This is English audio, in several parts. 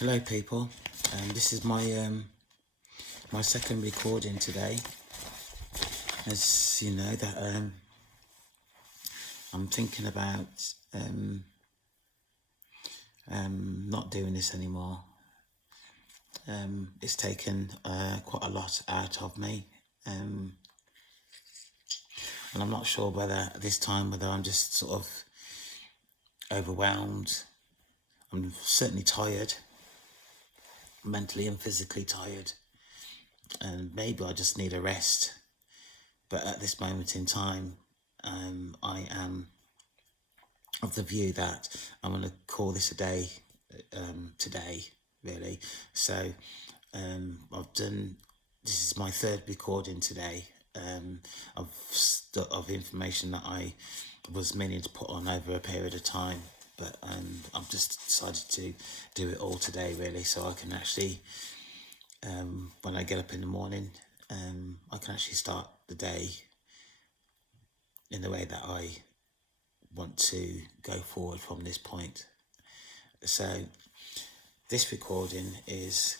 Hello, people. This is my second recording today. As you know, that I'm thinking about not doing this anymore. It's taken quite a lot out of me, and I'm not sure whether this time whether I'm just sort of overwhelmed. I'm certainly tired, mentally and physically tired, and maybe I just need a rest. But at this moment in time, I am of the view that I'm going to call this a day today, really. So I've done, this is my third recording today of information that I was meaning to put on over a period of time. But I've just decided to do it all today, really, so I can actually, when I get up in the morning, I can actually start the day in the way that I want to go forward from this point. So this recording is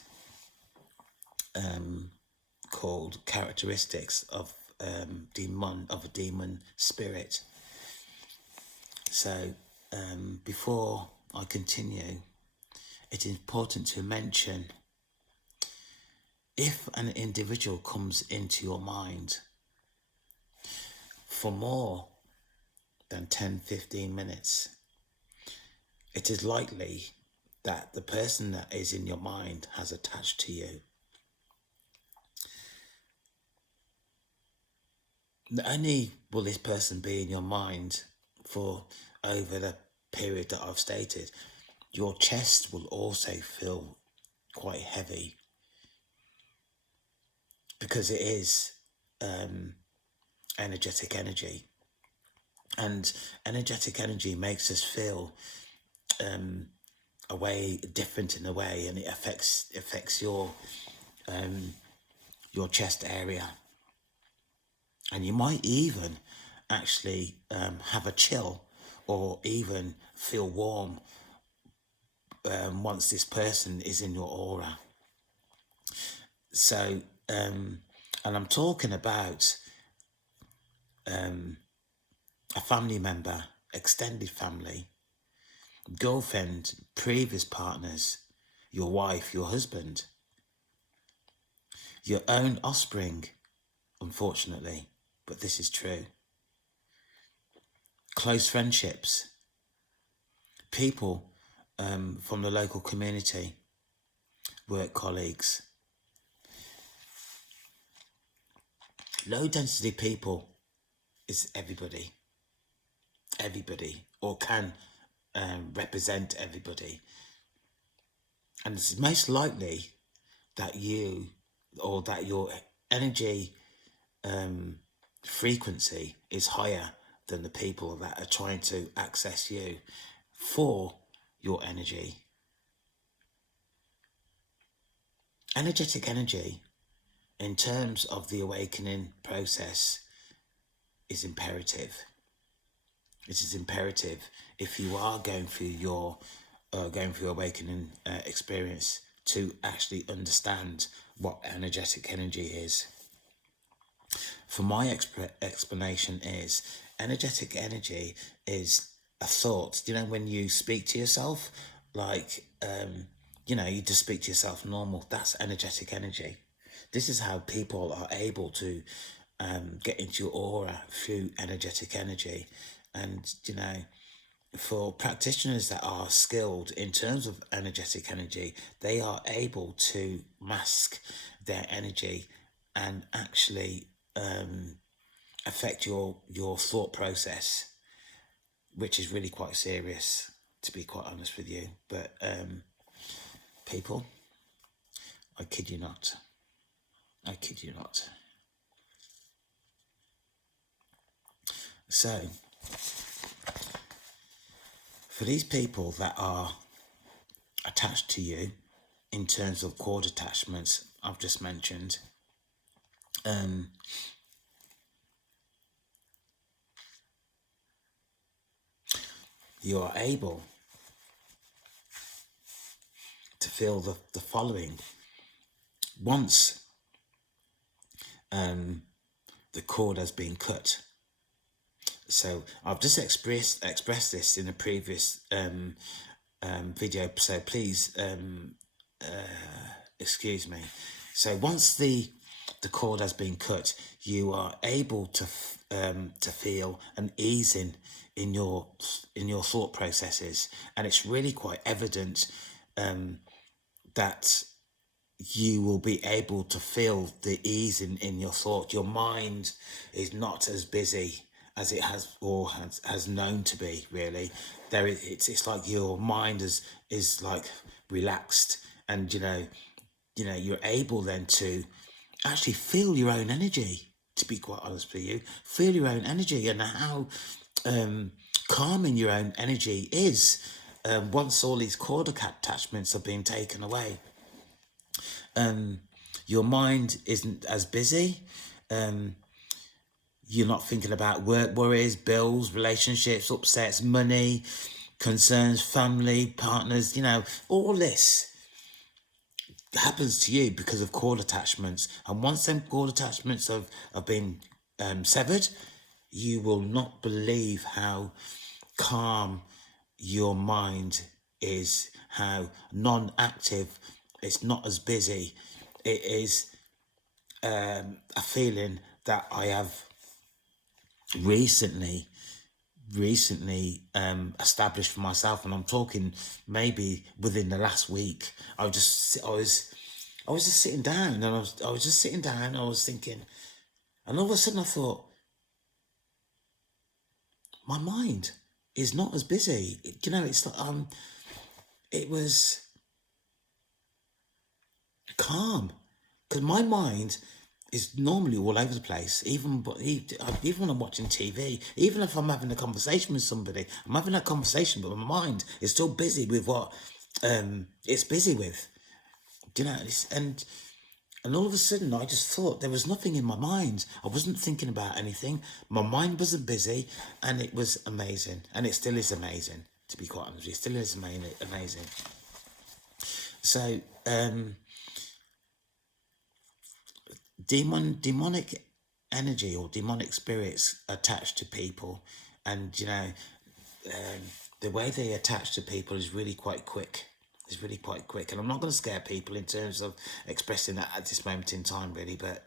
called Characteristics of a Demon Spirit. So before I continue, it's important to mention, if an individual comes into your mind for more than 10-15 minutes, it is likely that the person that is in your mind has attached to you. Not only will this person be in your mind for over the period that I've stated, your chest will also feel quite heavy, because it is energetic energy, and energetic energy makes us feel a way different in a way, and it affects your chest area, and you might even actually have a chill or even feel warm once this person is in your aura. So, and I'm talking about a family member, extended family, girlfriend, previous partners, your wife, your husband, your own offspring, unfortunately, but this is true. Close friendships, people from the local community, work colleagues, low density people is everybody, or can represent everybody. And it's most likely that you, or that your energy frequency is higher than the people that are trying to access you for your energy. Energetic energy, in terms of the awakening process, is imperative. It is imperative if you are going through your awakening experience, to actually understand what energetic energy is. For my explanation is, energetic energy is a thought. You know, when you speak to yourself, like, you just speak to yourself normal, that's energetic energy. This is how people are able to get into your aura through energetic energy. And, for practitioners that are skilled in terms of energetic energy, they are able to mask their energy and actually affect your thought process, which is really quite serious, to be quite honest with you. But people, I kid you not. So, for these people that are attached to you in terms of cord attachments I've just mentioned, you are able to feel the following. Once the cord has been cut, so I've just expressed this in a previous video, so please excuse me. So once the cord has been cut, you are able to feel an easing in your thought processes, and it's really quite evident that you will be able to feel the ease in your thought. Your mind is not as busy as it has known to be. Really, it's like your mind is like relaxed, and you're able then to actually feel your own energy. To be quite honest with you, feel your own energy and how calming your own energy is once all these cord attachments have been taken away. Your mind isn't as busy. You're not thinking about work worries, bills, relationships, upsets, money, concerns, family, partners, all this happens to you because of cord attachments. And once them cord attachments have been severed, you will not believe how calm your mind is, how non-active, it's not as busy. It is a feeling that I have recently established for myself, and I'm talking maybe within the last week. I was just sitting down, and I was just sitting down. I was thinking, and all of a sudden I thought, my mind is not as busy. It's like it was calm, because my mind is normally all over the place. Even when I'm watching TV, even if I'm having a conversation with somebody, I'm having that conversation, but my mind is still busy with what it's busy with. And all of a sudden, I just thought there was nothing in my mind. I wasn't thinking about anything. My mind wasn't busy, and it was amazing. And it still is amazing, to be quite honest with you. It still is amazing. So, demonic energy or demonic spirits attached to people, and the way they attach to people is really quite quick. It's really quite quick, and I'm not going to scare people in terms of expressing that at this moment in time, really, but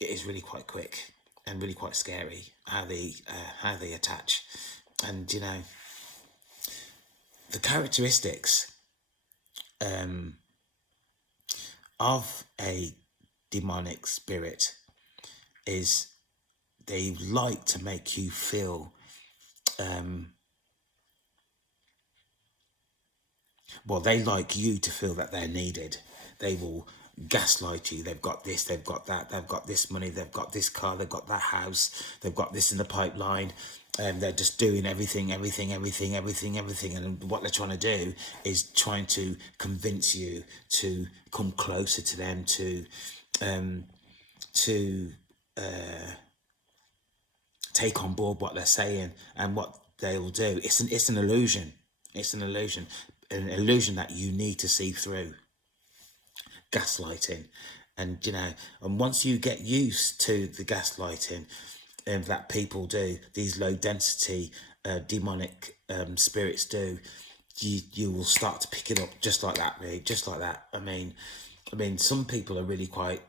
it is really quite quick and really quite scary how they attach. And the characteristics of a demonic spirit is they like to make you feel they like you to feel that they're needed. They will gaslight you. They've got this, they've got that, they've got this money, they've got this car, they've got that house, they've got this in the pipeline. They're just doing everything. And what they're trying to do is trying to convince you to come closer to them, to take on board what they're saying and what they will do. It's an illusion. It's an illusion that you need to see through. Gaslighting, and and once you get used to the gaslighting that people do, these low density demonic spirits do, you will start to pick it up just like that, really, just like that. I mean, some people are really quite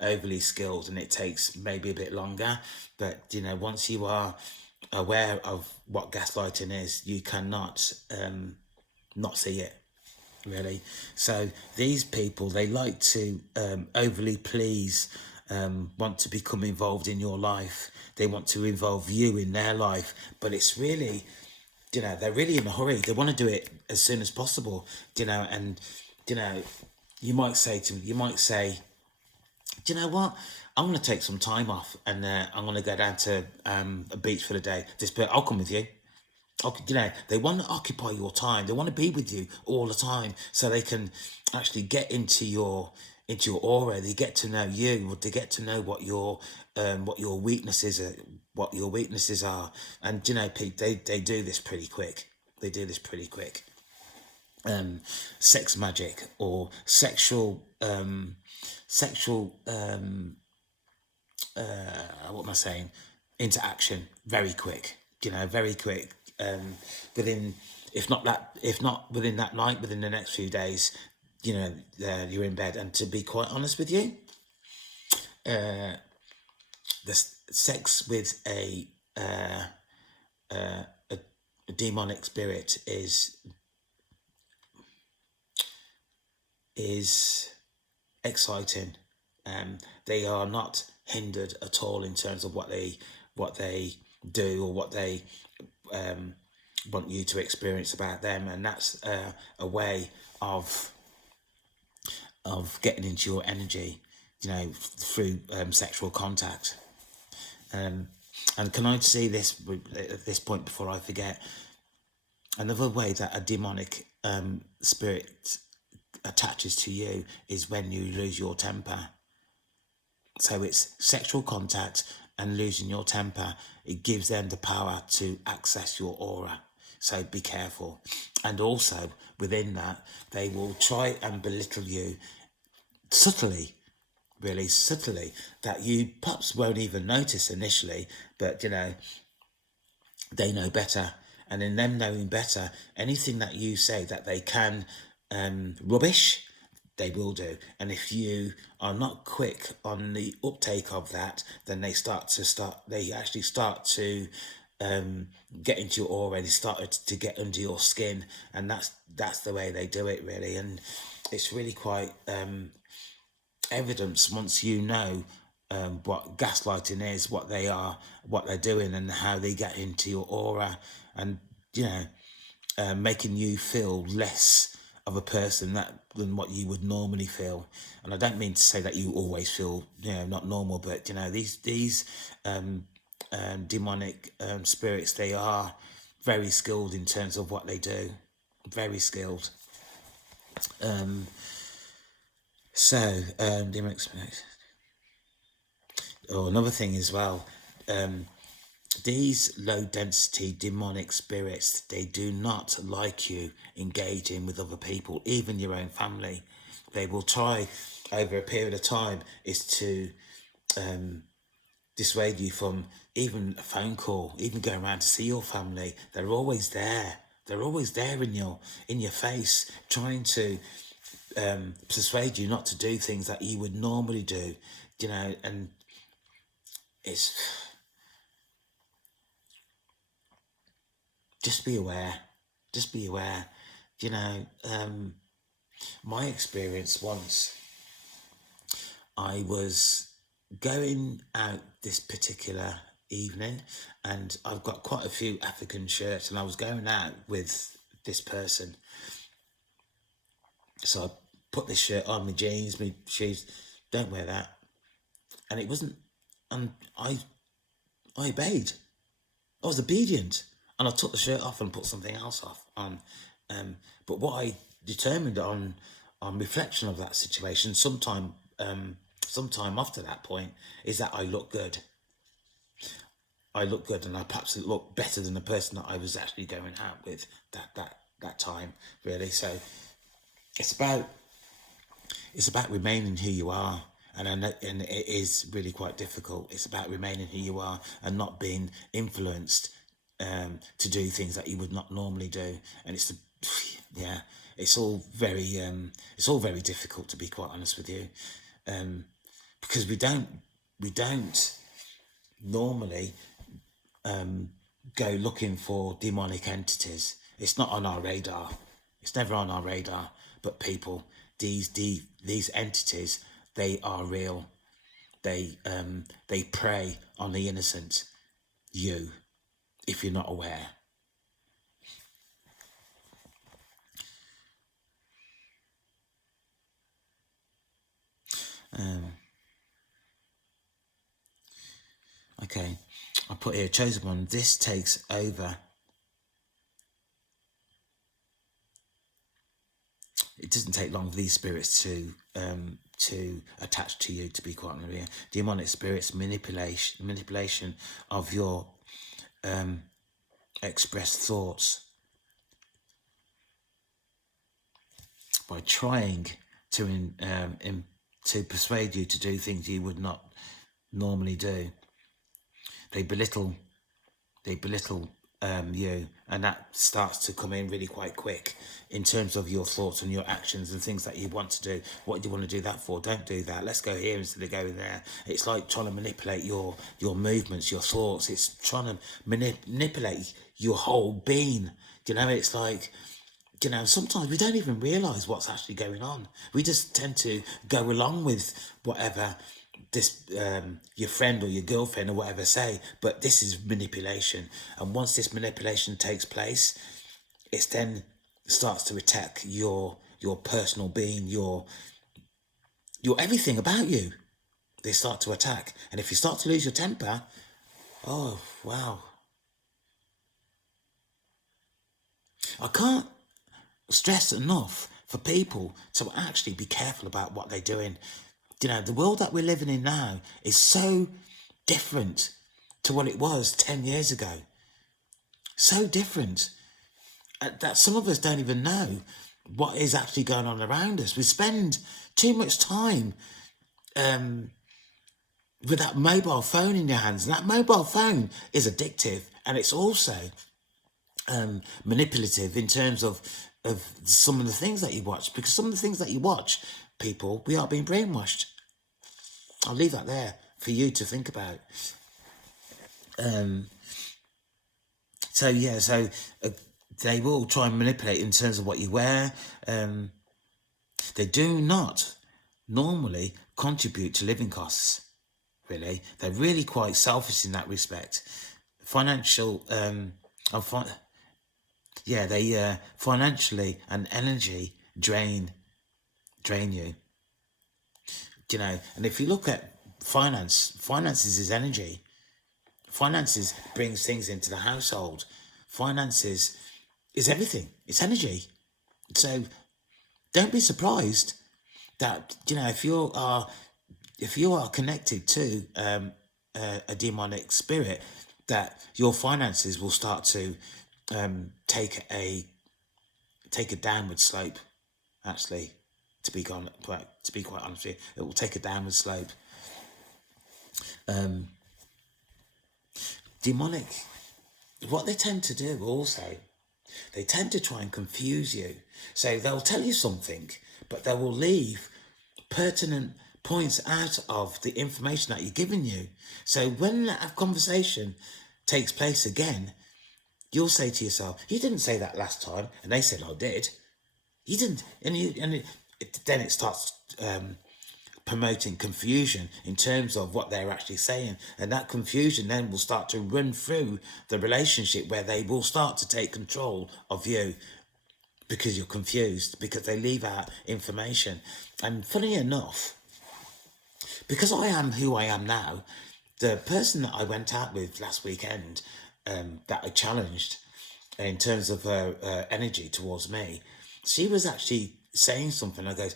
overly skilled, and it takes maybe a bit longer, but once you are aware of what gaslighting is, you cannot not see it, really. So these people, they like to overly please, want to become involved in your life. They want to involve you in their life, but it's really, they're really in a hurry. They want to do it as soon as possible, and you might say, do you know what? I'm going to take some time off, and I'm going to go down to a beach for the day. I'll come with you. Okay, they want to occupy your time. They want to be with you all the time, so they can actually get into your aura. They get to know you. They get to know what your weaknesses are. And Pete, they do this pretty quick. They do this pretty quick. sex magic or sexual what am I saying, interaction very quick, very quick, within, if not within that night, within the next few days, you're in bed. And to be quite honest with you, the sex with a demonic spirit is exciting. They are not hindered at all in terms of what they do or what they want you to experience about them, and that's a way of getting into your energy, through sexual contact. And can I say this at this point before I forget? Another way that a demonic spirit attaches to you is when you lose your temper. So it's sexual contact and losing your temper. It gives them the power to access your aura. So be careful. And also within that, they will try and belittle you subtly, really subtly, that you perhaps won't even notice initially, but they know better. And in them knowing better, anything that you say that they can rubbish, they will do. And if you are not quick on the uptake of that, then they actually start to get into your aura. They started to get under your skin, and that's the way they do it, really. And it's really quite evidence once you know what gaslighting is, what they are, what they're doing, and how they get into your aura, and making you feel less of a person than what you would normally feel. And I don't mean to say that you always feel not normal, but these demonic spirits, they are very skilled in terms of what they do, very skilled. Demonic spirits. Another thing as well, these low density demonic spirits, they do not like you engaging with other people, even your own family. They will try over a period of time is to dissuade you from even a phone call, even going around to see your family. They're always there. They're always there in your face, trying to persuade you not to do things that you would normally do, and it's just be aware. Just be aware. My experience once, I was going out this particular evening, and I've got quite a few African shirts, and I was going out with this person. So I put this shirt on, my jeans, my shoes, don't wear that. And it wasn't, and I obeyed. I was obedient, and I took the shirt off and put something else on. But what I determined on reflection of that situation, sometime after that point, is that I look good. I look good, and I perhaps look better than the person that I was actually going out with that time. Really, so it's about remaining who you are. And it is really quite difficult. It's about remaining who you are and not being influenced to do things that you would not normally do. And it's all very difficult, to be quite honest with you, because we don't normally go looking for demonic entities. It's not on our radar. It's never on our radar. But people, these entities, they are real. They prey on the innocent, you, if you're not aware. Okay, I put here, chosen one. This takes over. It doesn't take long for these spirits to attach to you, to be quite honest with you. Demonic spirits, manipulation of your expressed thoughts. by trying to persuade you to do things you would not normally do. They belittle you, and that starts to come in really quite quick in terms of your thoughts and your actions and things that you want to do. What do you want to do that for? Don't do that. Let's go here instead of going there. It's like trying to manipulate your movements, your thoughts. It's trying to manipulate your whole being. It's like, sometimes we don't even realise what's actually going on. We just tend to go along with whatever this your friend or your girlfriend or whatever say, but this is manipulation. And once this manipulation takes place, it then starts to attack your personal being, your everything about you. They start to attack, and if you start to lose your temper, oh wow, I can't stress enough for people to actually be careful about what they're doing. The world that we're living in now is so different to what it was 10 years ago. So different that some of us don't even know what is actually going on around us. We spend too much time with that mobile phone in your hands. And that mobile phone is addictive, and it's also manipulative in terms of some of the things that you watch, because some of the things that you watch, people, we are being brainwashed. I'll leave that there for you to think about. So they will try and manipulate in terms of what you wear. They do not normally contribute to living costs, really. They're really quite selfish in that respect. Financially and energy drain you. And if you look at finances is energy. Finances brings things into the household. Finances is everything. It's energy. So don't be surprised that, if you are connected to a demonic spirit, that your finances will start to take a downward slope. Actually, to be quite honest with you, it will take a downward slope. Demonic, what they tend to do also, they tend to try and confuse you. So they'll tell you something, but they will leave pertinent points out of the information that you're giving you. So when that conversation takes place again, you'll say to yourself, you didn't say that last time. And they said, I did. You didn't. Then it starts promoting confusion in terms of what they're actually saying. And that confusion then will start to run through the relationship, where they will start to take control of you because you're confused, because they leave out information. And funny enough, because I am who I am now, the person that I went out with last weekend, that I challenged in terms of her energy towards me, she was actually saying something. I goes,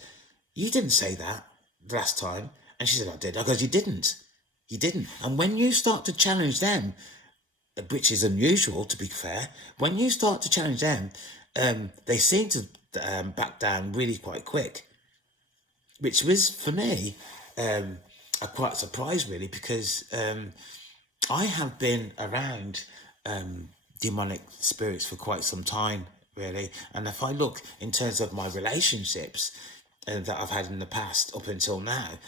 you didn't say that last time. And she said, I did. I goes, you didn't. And when you start to challenge them, which is unusual to be fair, when you start to challenge them, they seem to back down really quite quick, which was for me a quite surprise, really, because I have been around demonic spirits for quite some time, really. And if I look in terms of my relationships that I've had in the past up until now,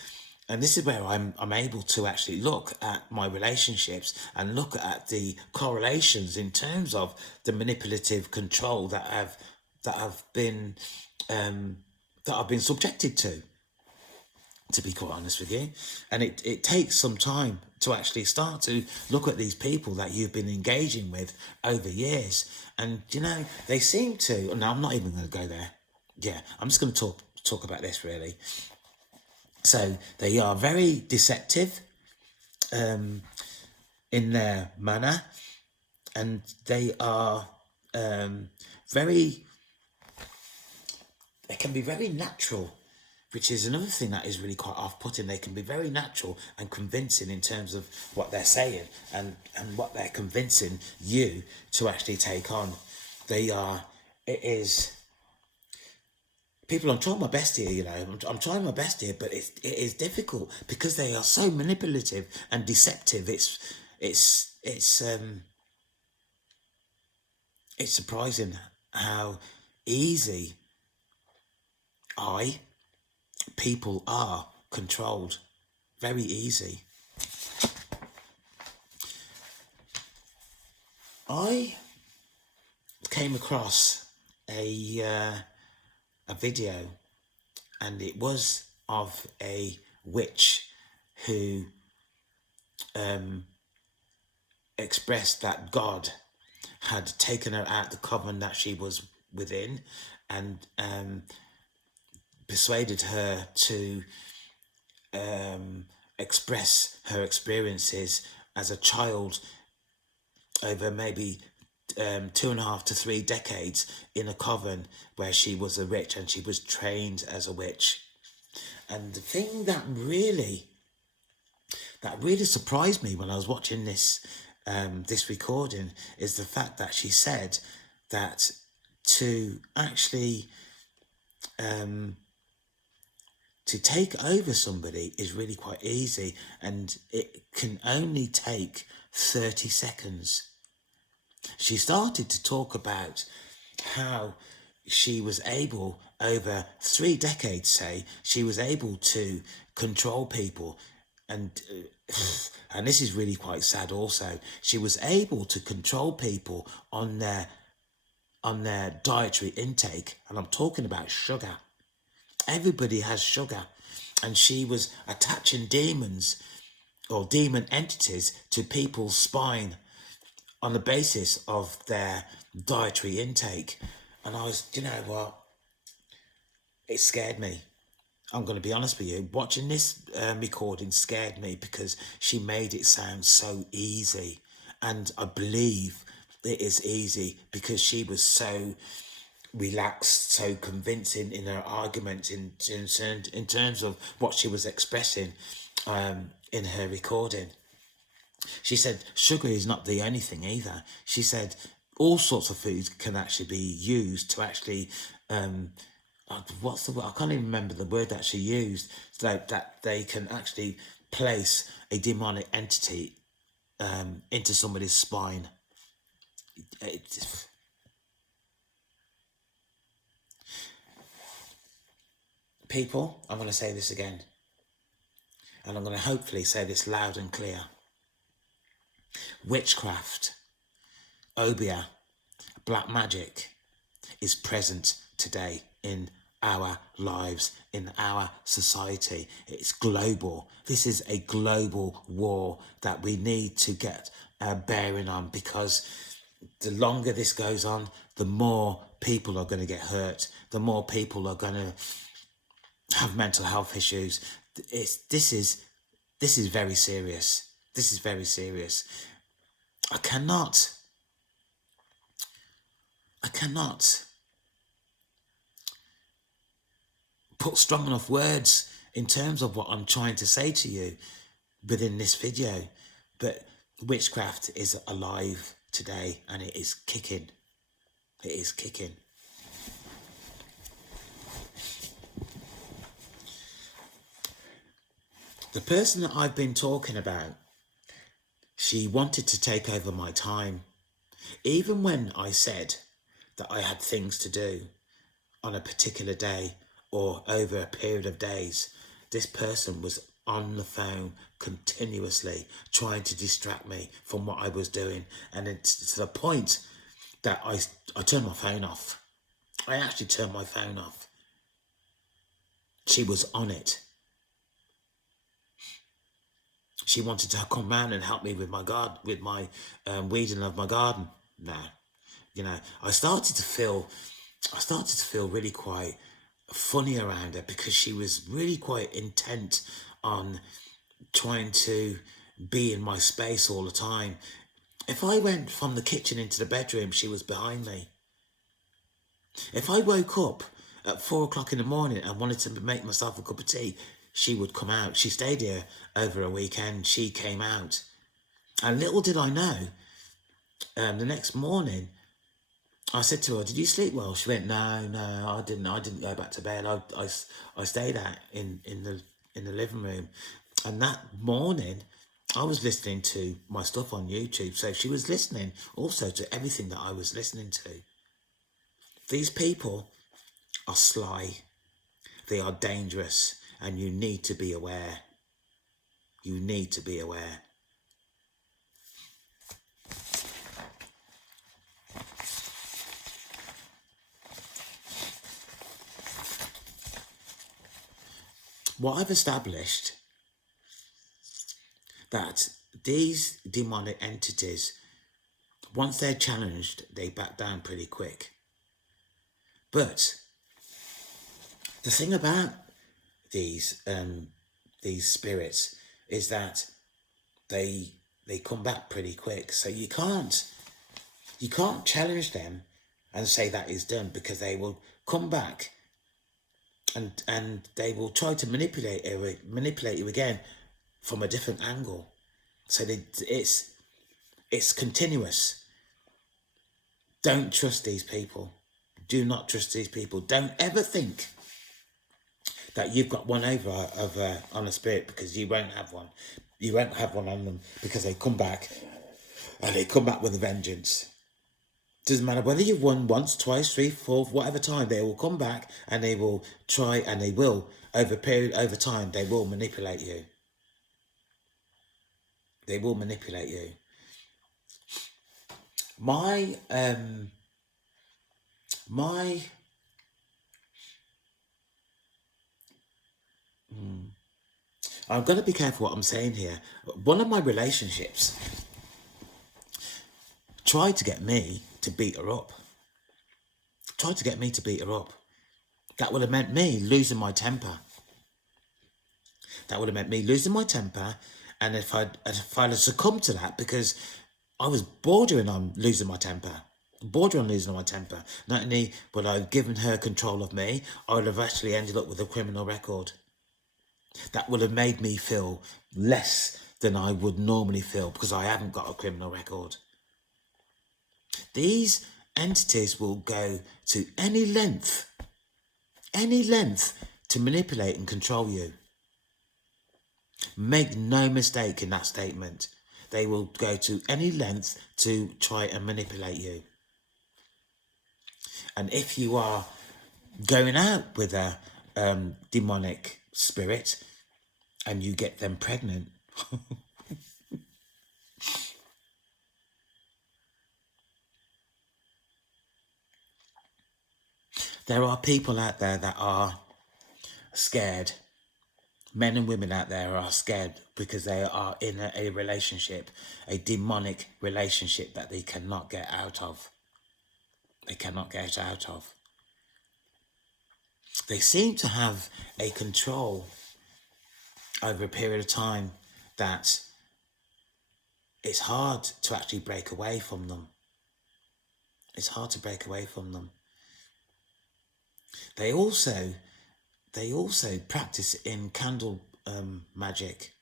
and this is where I'm able to actually look at my relationships and look at the correlations in terms of the manipulative control that I've been subjected to be quite honest with you. And it takes some time to actually start to look at these people that you've been engaging with over years. And, they seem to, and I'm not even going to go there. Yeah, I'm just going to talk about this, really. So they are very deceptive in their manner, and they are they can be very natural, which is another thing that is really quite off-putting. They can be very natural and convincing in terms of what they're saying and what they're convincing you to actually take on. It is people, I'm trying my best here, I'm trying my best here, but it is difficult because they are so manipulative and deceptive. It's surprising how easy people are controlled. Very easy. I came across a video, and it was of a witch who expressed that God had taken her out the coven that she was within, and persuaded her to express her experiences as a child over maybe 2.5 to 3 decades in a coven where she was a witch and she was trained as a witch. And the thing that really surprised me when I was watching this recording is the fact that she said that to actually to take over somebody is really quite easy, and it can only take 30 seconds. She started to talk about how she was able, over 3 decades, say, she was able to control people. And and this is really quite sad also. She was able to control people on their dietary intake. And I'm talking about sugar. Everybody has sugar. And she was attaching demons or demon entities to people's spine on the basis of their dietary intake. And I was, you know what? It scared me. I'm going to be honest with you. Watching this recording scared me because she made it sound so easy. And I believe it is easy because she was so relaxed, so convincing in her arguments in terms of what she was expressing in her recording. She said sugar is not the only thing either. She said all sorts of foods can actually be used to actually what's the word? I can't even remember the word that she used. So that they can actually place a demonic entity into somebody's spine. People, I'm going to say this again, and I'm going to hopefully say this loud and clear. Witchcraft, obeah, black magic is present today in our lives, in our society. It's global. This is a global war that we need to get a bearing on, because the longer this goes on, the more people are going to get hurt, the more people are going to have mental health issues. This is very serious. This is very serious. I cannot put strong enough words in terms of what I'm trying to say to you within this video, but witchcraft is alive today and it is kicking. It is kicking. The person that I've been talking about, she wanted to take over my time. Even when I said that I had things to do on a particular day or over a period of days, this person was on the phone continuously trying to distract me from what I was doing. And it's to the point that I turned my phone off. I actually turned my phone off. She was on it. She wanted to come round and help me with my garden, with my weeding of my garden. No, I started to feel really quite funny around her, because she was really quite intent on trying to be in my space all the time. If I went from the kitchen into the bedroom, she was behind me. If I woke up at 4 o'clock in the morning and wanted to make myself a cup of tea, she would come out. She stayed here over a weekend. She came out. And little did I know, the next morning, I said to her, "Did you sleep well?" She went, "No, no, I didn't. I didn't go back to bed. I stayed out in the living room." And that morning, I was listening to my stuff on YouTube, so she was listening also to everything that I was listening to. These people are sly. They are dangerous, and you need to be aware. You need to be aware. What I've established that these demonic entities, once they're challenged, they back down pretty quick. But the thing about these spirits is that they come back pretty quick. So you can't challenge them and say that is done, because they will come back and they will try to manipulate you again from a different angle. So it's continuous. Don't trust these people. Do not trust these people. Don't ever think that you've got one over on a spirit, because you won't have one. You won't have one on them, because they come back, and they come back with a vengeance. Doesn't matter whether you've won once, twice, three, four, whatever time, they will come back and they will try, and they will, over time, they will manipulate you. They will manipulate you. I'm going to be careful what I'm saying here. One of my relationships tried to get me to beat her up. Tried to get me to beat her up. That would have meant me losing my temper. That would have meant me losing my temper. And if I'd have succumbed to that, because I was bordering on losing my temper. Bordering on losing my temper. Not only would I have given her control of me, I would have actually ended up with a criminal record. That would have made me feel less than I would normally feel, because I haven't got a criminal record. These entities will go to any length to manipulate and control you. Make no mistake in that statement. They will go to any length to try and manipulate you. And if you are going out with a demonic spirit and you get them pregnant, there are people out there that are scared. Men and women out there are scared because they are in a relationship, a demonic relationship that they cannot get out of. They cannot get out of. They seem to have a control over a period of time that it's hard to actually break away from them. It's hard to break away from them. They also practice in candle magic,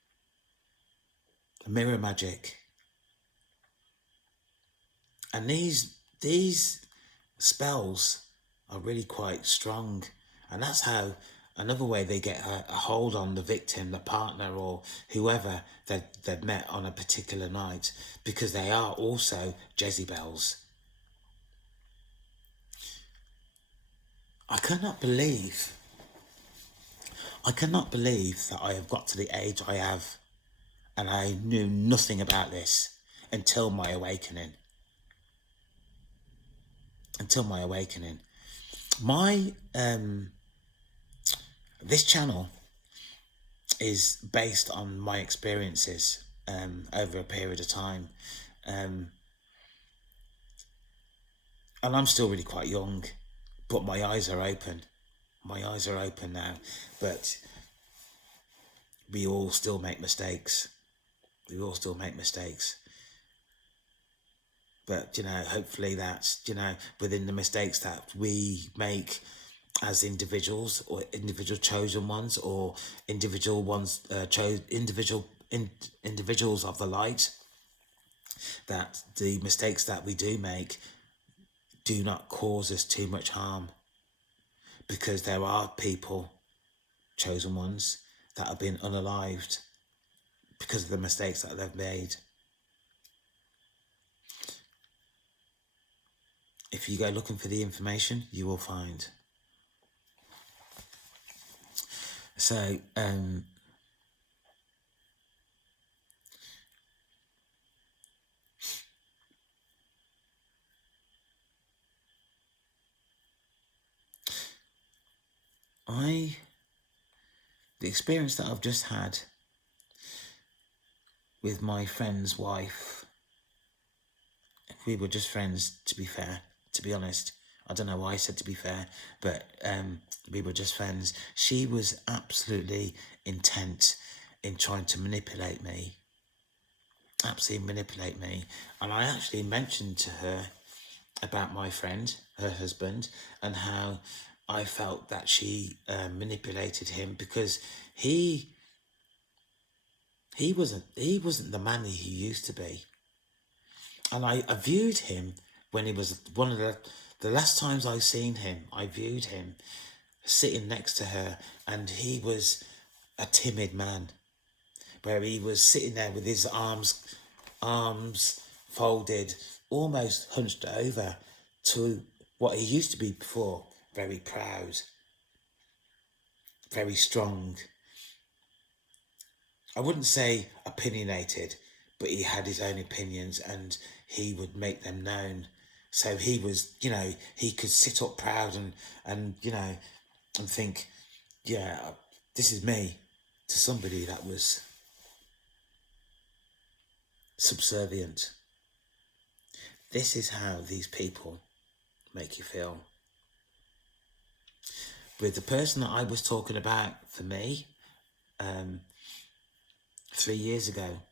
mirror magic. And these spells are really quite strong. And that's how, another way they get a hold on the victim, the partner, or whoever they've met on a particular night, because they are also Jezebels. I cannot believe that I have got to the age I have, and I knew nothing about this until my awakening. My this channel is based on my experiences over a period of time, and I'm still really quite young, but my eyes are open. My eyes are open now, but we all still make mistakes. But, hopefully that's, within the mistakes that we make as individuals, or individual chosen ones, or individual ones, individuals of the light, that the mistakes that we do make do not cause us too much harm, because there are people, chosen ones, that have been unalived because of the mistakes that they've made. If you go looking for the information, you will find. So, the experience that I've just had with my friend's wife, we were just friends, to be fair, to be honest. I don't know why I said to be fair, but we were just friends. She was absolutely intent in trying to manipulate me. Absolutely manipulate me. And I actually mentioned to her about my friend, her husband, and how I felt that she manipulated him, because he wasn't the man he used to be. And I viewed him when he was one of the last times I've seen him. I viewed him sitting next to her, and he was a timid man, where he was sitting there with his arms folded, almost hunched over, to what he used to be before. Very proud, very strong. I wouldn't say opinionated, but he had his own opinions and he would make them known. So he was, he could sit up proud and think, yeah, this is me, to somebody that was subservient. This is how these people make you feel. With the person that I was talking about, for me, 3 years ago,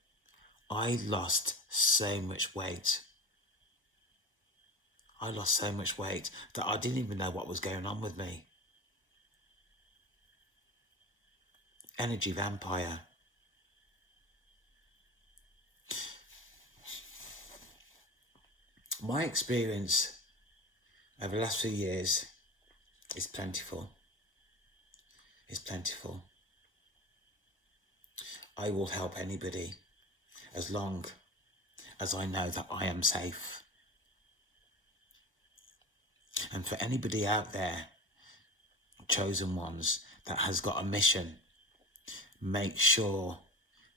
I lost so much weight. I lost so much weight that I didn't even know what was going on with me. Energy vampire. My experience over the last few years is plentiful. It's plentiful. I will help anybody as long as I know that I am safe. And for anybody out there, chosen ones, that has got a mission, make sure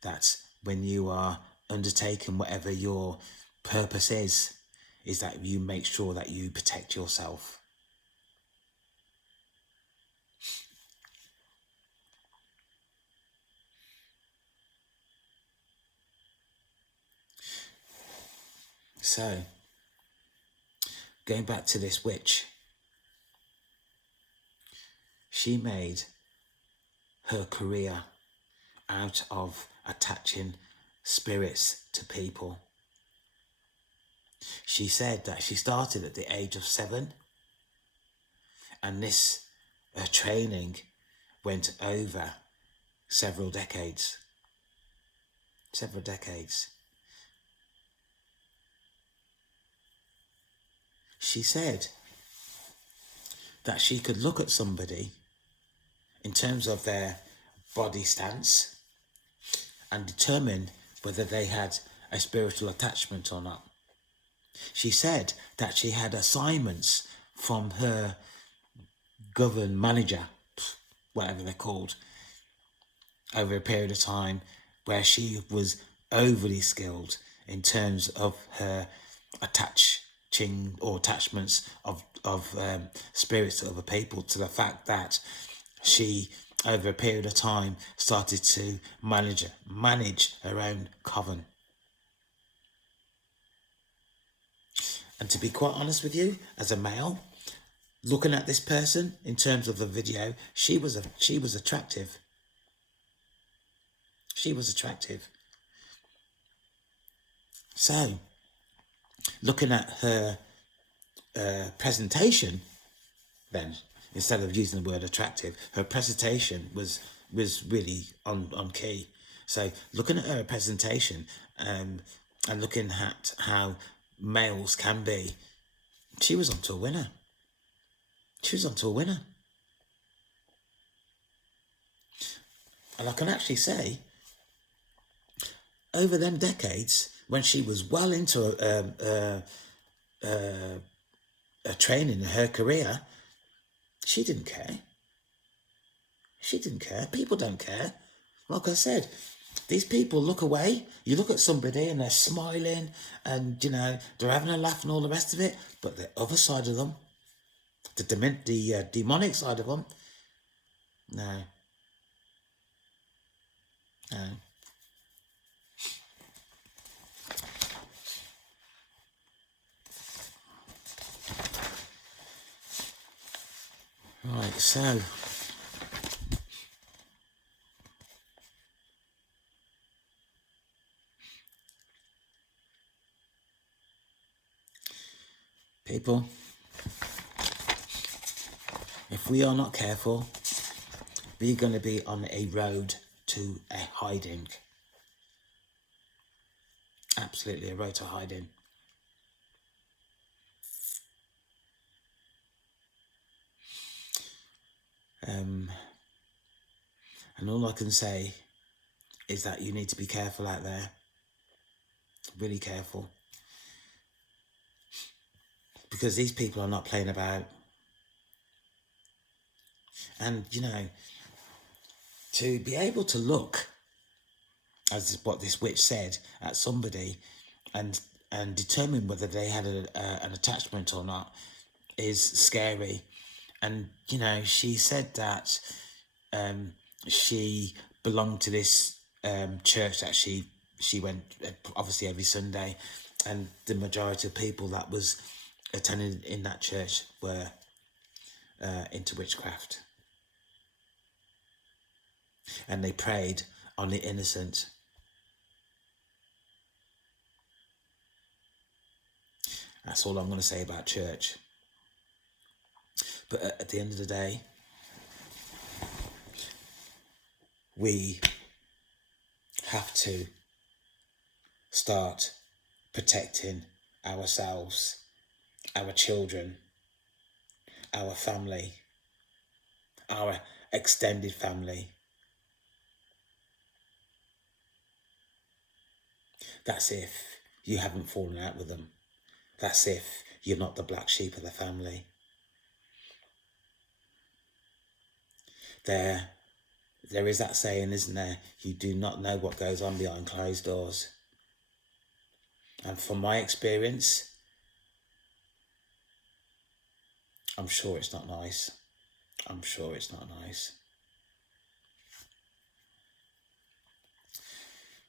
that when you are undertaking whatever your purpose is that you make sure that you protect yourself. So, going back to this witch, she made her career out of attaching spirits to people. She said that she started at the age of 7, and this training went over several decades. She said that she could look at somebody in terms of their body stance and determine whether they had a spiritual attachment or not. She said that she had assignments from her governed manager, whatever they're called, over a period of time, where she was overly skilled in terms of her attachments of spirits to other people, to the fact that she, over a period of time, started to manage her own coven. And to be quite honest with you, as a male, looking at this person in terms of the video, she was attractive. She was attractive. So, looking at her presentation, then, instead of using the word attractive, her presentation was really on key. So, looking at her presentation and looking at how males can be She was onto a winner. She was onto a winner. And I can actually say, over them decades, when she was well into a training in her career, she didn't care. She didn't care. People don't care. Like I said, these people look away. You look at somebody and they're smiling and, they're having a laugh and all the rest of it. But the other side of them, the demonic side of them, no. No. Right, so people, if we are not careful, we're going to be on a road to a hiding. Absolutely a road to hiding. And all I can say is that you need to be careful out there. Really careful. Because these people are not playing about. And, to be able to look, as what this witch said, at somebody and determine whether they had an attachment or not is scary. And, she said that she belonged to this church that she went obviously every Sunday, and the majority of people that was attending in that church were into witchcraft, and they preyed on the innocent. That's all I'm going to say about church. But at the end of the day, we have to start protecting ourselves, our children, our family, our extended family. That's if you haven't fallen out with them. That's if you're not the black sheep of the family. There is that saying, isn't there? You do not know what goes on behind closed doors. And from my experience, I'm sure it's not nice. I'm sure it's not nice.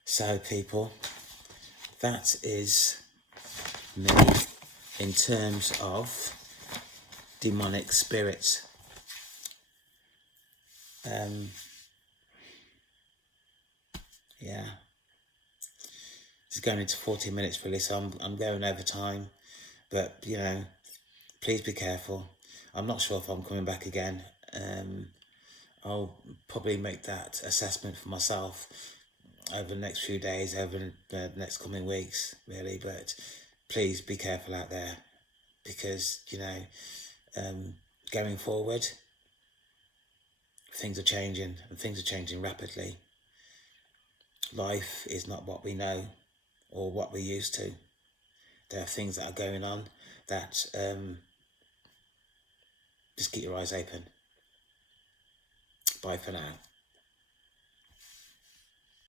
So people, that is me in terms of demonic spirits. Yeah, it's going into 40 minutes really, so I'm going over time, but please be careful. I'm not sure if I'm coming back again. I'll probably make that assessment for myself over the next few days, over the next coming weeks, really. But please be careful out there, because going forward, things are changing, and things are changing rapidly. Life is not what we know or what we're used to. There are things that are going on that just keep your eyes open. Bye for now.